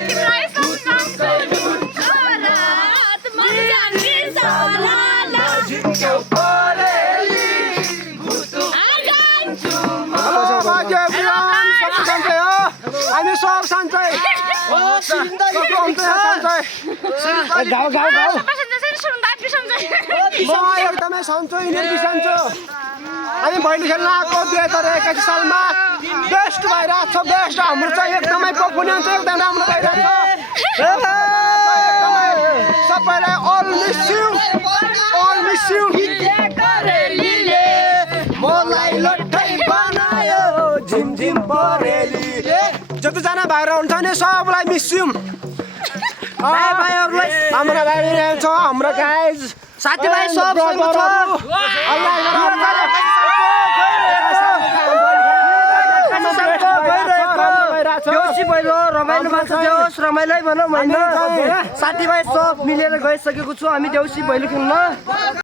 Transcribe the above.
तिमीलाई सम्झन्छु होला म जान्छु होला झिक्यो परेली भुतु जान्छु म हामी सब सन्चै म एकदमै सन्चो यिनीहरू बिसन्चो हामी भैली खेल्न आएको 2081 सालमा बेस्ट भइरहेको छ बेस्ट हाम्रो चाहिँ एकदमै पर्फर्मेन्स एकदम राम्रो भइरहेको छ सबैलाई अल मिस यु करेलीले मलाई लट्ठै बनायो झिमझिम परेलीले जतिजना भाइहरू हुन्छ नि सबलाई मिस यु भाइहरूलाई हाम्रो भाइहरू छ हाम्रो गाइज साथीभाइ सब देउसी भैलो रमाइलो मान्छ देउस रमाइलै भनौँ होइन साथीभाइ सब मिलेर गइसकेको छु हामी देउसी भैलो खेल्न